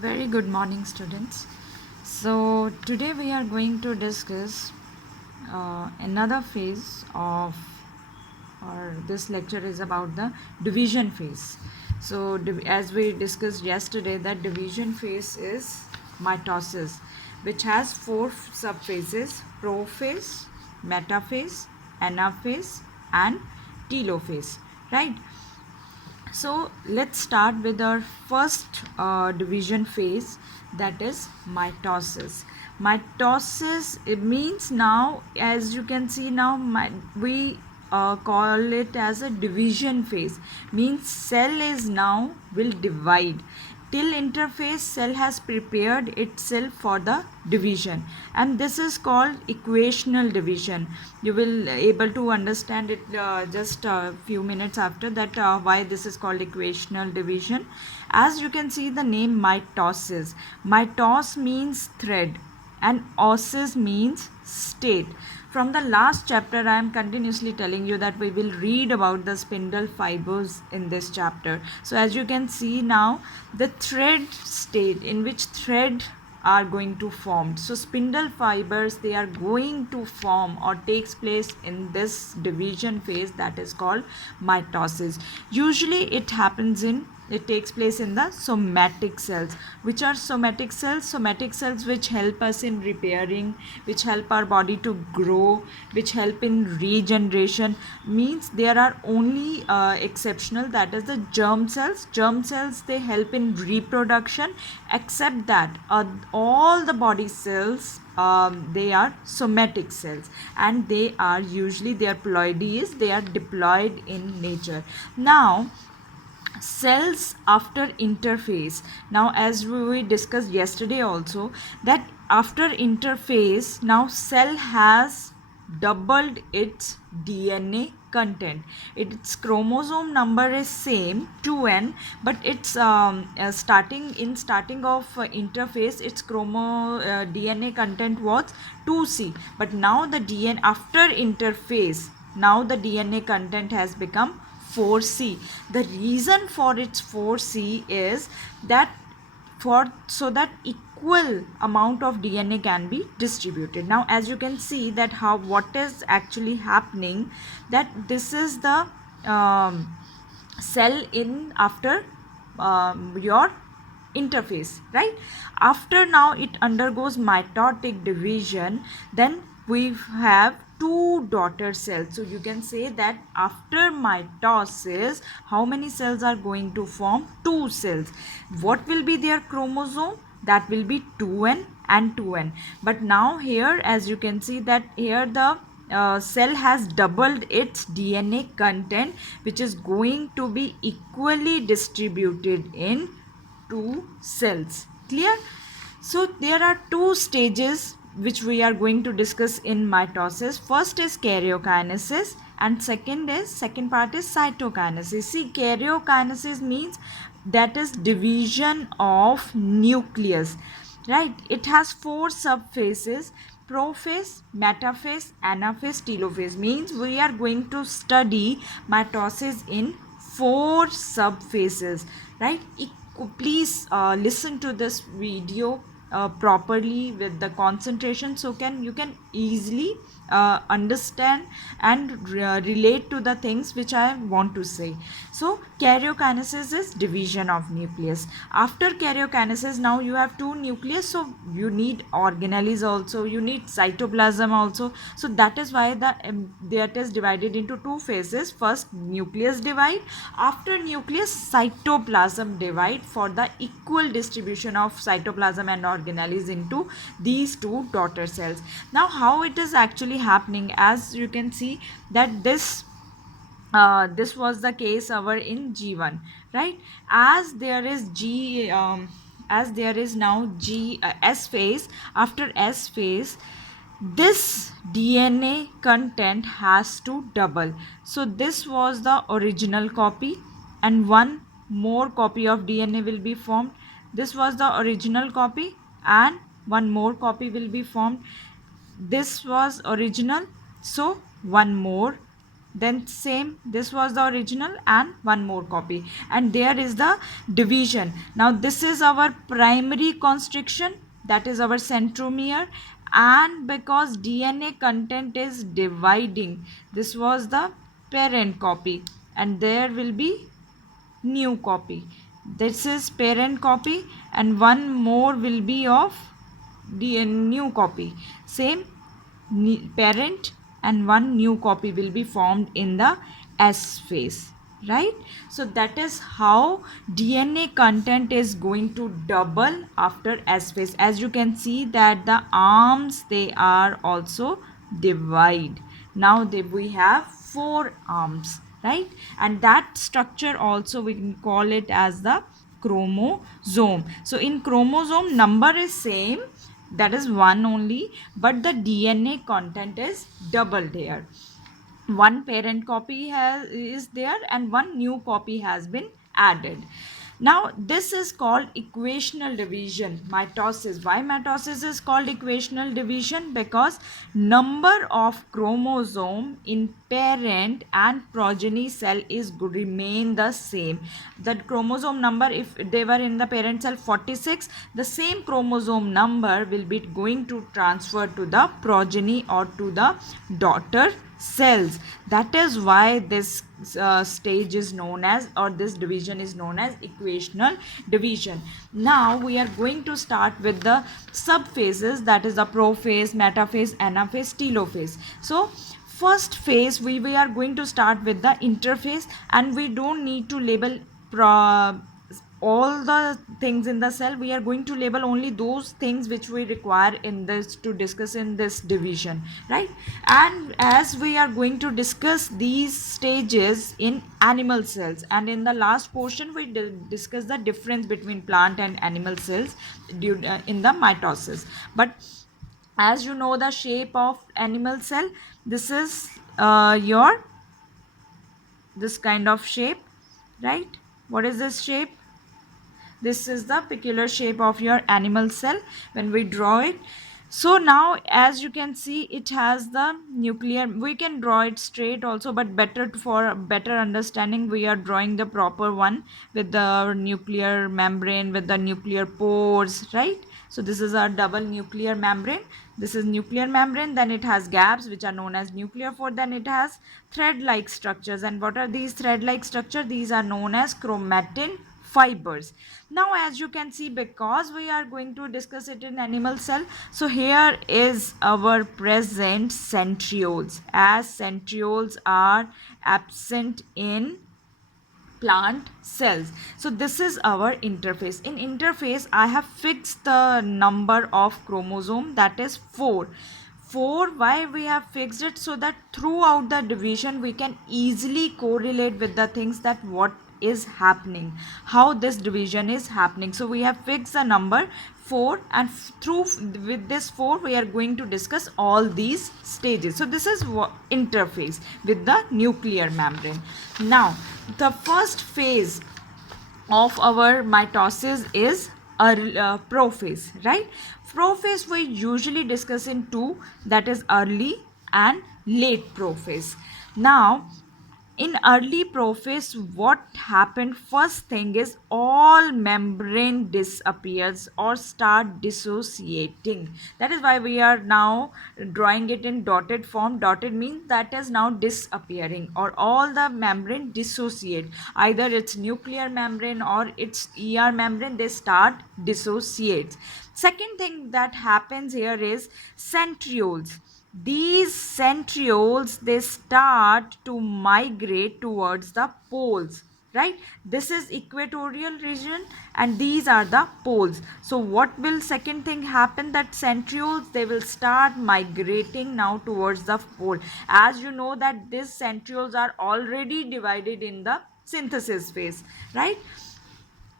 Very good morning, students. So, today we are going to discuss another phase of, or this lecture is about the division phase. So, as we discussed yesterday, that division phase is mitosis, which has four subphases: prophase, metaphase, anaphase, and telophase, right? So let's start with our first division phase, that is mitosis. Mitosis, it means, now as you can see, now we call it as a division phase, means cell is now will divide. Till interphase, cell has prepared itself for the division, and this is called equational division. You will able to understand it just a few minutes after that, why this is called equational division. As you can see the name mitosis, mitos means thread and osis means state. From the last chapter I am continuously telling you that we will read about the spindle fibers in this chapter. So as you can see now, the thread state, in which thread are going to form. So spindle fibers, they are going to form or takes place in this division phase, that is called mitosis. Usually it takes place in the somatic cells. Which are somatic cells? Somatic cells which help us in repairing, which help our body to grow, which help in regeneration. Means there are only exceptional, that is the germ cells. Germ cells, they help in reproduction, except that all the body cells, they are somatic cells, and they are usually, their ploidies, they are diploid in nature. Now cells after interphase, now as we discussed yesterday also, that after interphase, now cell has doubled its DNA content. Its chromosome number is same 2n, but it's starting of interphase, its DNA content was 2c, but now the DNA after interphase, now the DNA content has become 4c. The reason for its 4c is that so that equal amount of DNA can be distributed. Now as you can see that what is actually happening, that this is the cell in after your interphase, right? After now it undergoes mitotic division, then we have two daughter cells. So you can say that after mitosis, how many cells are going to form? Two cells. What will be their chromosome? That will be 2n and 2n. But now here, as you can see that here the cell has doubled its DNA content, which is going to be equally distributed in two cells. Clear? So there are two stages which we are going to discuss in mitosis. First is karyokinesis, and second part is cytokinesis. See, karyokinesis means that is division of nucleus, right? It has four subphases: prophase, metaphase, anaphase, telophase. Means we are going to study mitosis in four subphases, right? Please listen to this video properly with the concentration, so you can easily understand and relate to the things which I want to say. So karyokinesis is division of nucleus. After karyokinesis, now you have two nucleus, so you need organelles also, you need cytoplasm also. So that is why that is divided into two phases. First nucleus divide, after nucleus cytoplasm divide, for the equal distribution of cytoplasm and organelles into these two daughter cells. Now how it is actually happening, as you can see that this was the case over in G1, right? As there is as there is now S phase, after S phase, this DNA content has to double. So this was the original copy, and one more copy of DNA will be formed. This was the original copy, and one more copy will be formed. This was original, so one more then same, this was the original and one more copy, and there is the division. Now this is our primary constriction, that is our centromere, and because DNA content is dividing, this was the parent copy, and there will be new copy. This is parent copy, and one more will be of the new copy. Same parent and one new copy will be formed in the S phase, right? So that is how DNA content is going to double after S phase. As you can see that the arms, they are also divide. Now we have 4 arms, right? And that structure also we can call it as the chromosome. So in chromosome, number is same, that is 1 only, but the DNA content is doubled here. One parent copy is there and one new copy has been added. Now this is called equational division, mitosis. Why mitosis is called equational division? Because number of chromosome in parent and progeny cell is remain the same. The chromosome number, if they were in the parent cell 46, the same chromosome number will be going to transfer to the progeny or to the daughter cells. That is why this stage is known as, or this division is known as equational division. Now we are going to start with the subphases, that is the prophase, metaphase, anaphase, telophase. So first phase we are going to start with the interphase, and we don't need to label all the things in the cell. We are going to label only those things which we require in this to discuss in this division, right? And as we are going to discuss these stages in animal cells, and in the last portion we discuss the difference between plant and animal cells in the mitosis. But as you know the shape of animal cell, this is your this kind of shape, right? What is this shape? This is the peculiar shape of your animal cell when we draw it. So now as you can see, it has the nuclear, we can draw it straight also, but better for better understanding we are drawing the proper one with the nuclear membrane, with the nuclear pores, right? So this is our double nuclear membrane. This is nuclear membrane, then it has gaps which are known as nuclear pore, then it has thread like structures. And what are these thread like structure? These are known as chromatin fibers. Now as you can see, because we are going to discuss it in animal cell, so here is our present centrioles, as centrioles are absent in plant cells. So this is our interphase. In interphase I have fixed the number of chromosome, that is 4. Why we have fixed it? So that throughout the division we can easily correlate with the things that what is happening, how this division is happening. So we have fixed the number 4, and through with this 4 we are going to discuss all these stages. So this is interphase with the nuclear membrane. Now the first phase of our mitosis is prophase, right? Prophase we usually discuss in 2, that is early and late prophase. Now in early prophase, what happened? First thing is all membrane disappears or start dissociating. That is why we are now drawing it in dotted form. Dotted means that is now disappearing, or all the membrane dissociate. Either it's nuclear membrane or it's ER membrane, they start dissociates. Second thing that happens here is centrioles. These centrioles, they start to migrate towards the poles, right? This is equatorial region and these are the poles. So what will second thing happen? That centrioles, they will start migrating now towards the pole. As you know that these centrioles are already divided in the synthesis phase, right?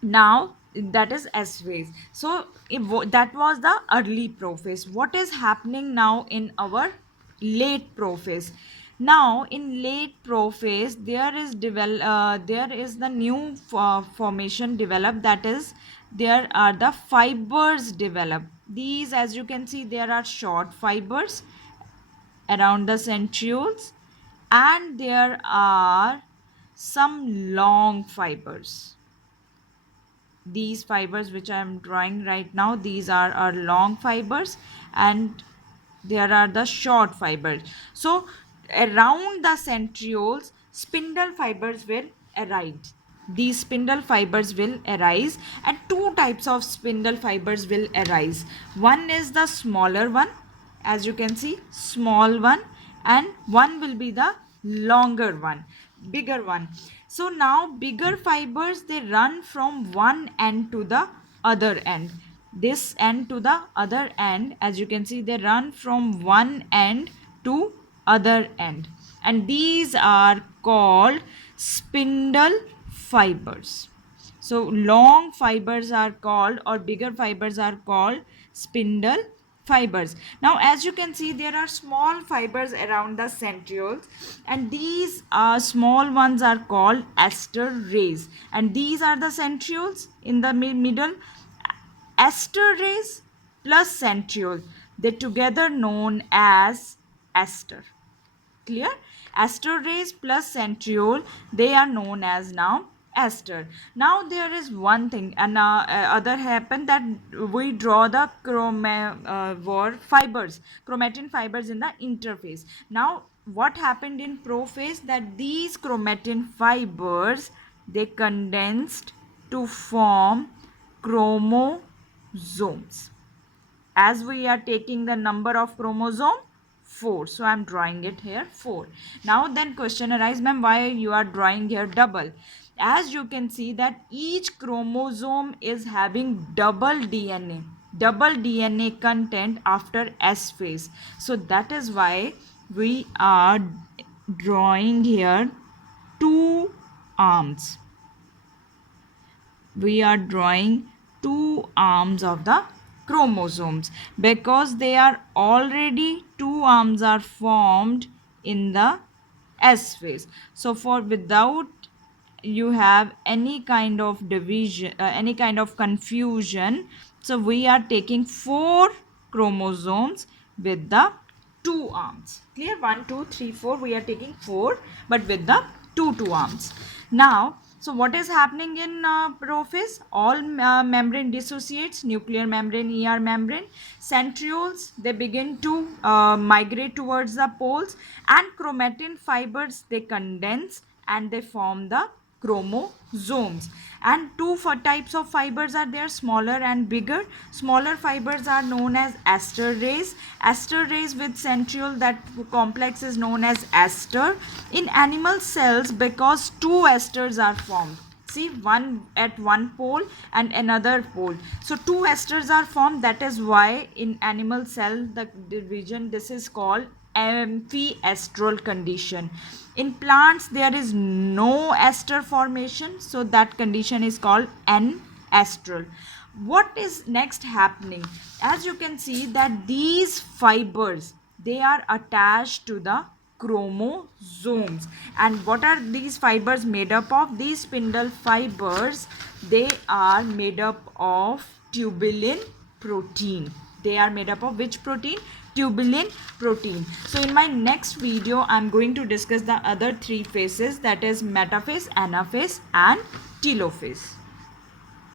Now that is S phase. So that was the early prophase. What is happening now in our late prophase? Now in late prophase there is the new formation developed, that is there are the fibers developed. These, as you can see, there are short fibers around the centrioles, and there are some long fibers. These fibers which I am drawing right now, these are our long fibers, and there are the short fibers. So around the centrioles, spindle fibers will arise. These spindle fibers will arise, and two types of spindle fibers will arise. One is the smaller one, as you can see, small one, and one will be the longer one, bigger one. So now bigger fibers, they run from one end to the other end. This end to the other end, as you can see, they run from one end to other end, and these are called spindle fibers. So long fibers are called, or bigger fibers are called, spindle fibers. Now as you can see, there are small fibers around the centrioles, and these small ones are called aster rays, and these are the centrioles in the middle. Aster rays plus centriole, they together known as aster. Clear? Aster rays plus centriole, they are known as now aster. Now there is one thing, and other happened, that we draw the chromatin fibers in the interphase. Now what happened in prophase, that these chromatin fibers, they condensed to form chromosomes. As we are taking the number of chromosome, 4, so I am drawing it here 4. Now then question arises, ma'am, why you are drawing here double? As you can see that each chromosome is having double DNA content after S phase. So that is why we are drawing here 2 arms. We are drawing 2 arms of the chromosomes, because they are already 2 arms are formed in the S phase. So for without you have any kind of division, any kind of confusion, so we are taking 4 chromosomes with the 2 arms. Clear? 1 2 3 4, we are taking 4 but with the 2 arms. Now so what is happening in prophase? All membrane dissociates, nuclear membrane, ER membrane. Centrioles, they begin to migrate towards the poles, and chromatin fibers, they condense and they form the chromosomes. And two types of fibers are there, smaller and bigger. Smaller fibers are known as aster rays. Aster rays with centriole, that complex is known as aster. In animal cells, because 2 esters are formed, see, one at one pole and another pole, so 2 esters are formed. That is why in animal cell, the division, this is called amphiestral condition. In plants, there is no ester formation, so that condition is called anestral. What is next happening? As you can see that these fibers, they are attached to the chromosomes. And what are these fibers made up of? These spindle fibers, they are made up of tubulin protein. They are made up of which protein? Tubulin protein. So in my next video, I am going to discuss the other 3 phases, that is metaphase, anaphase and telophase.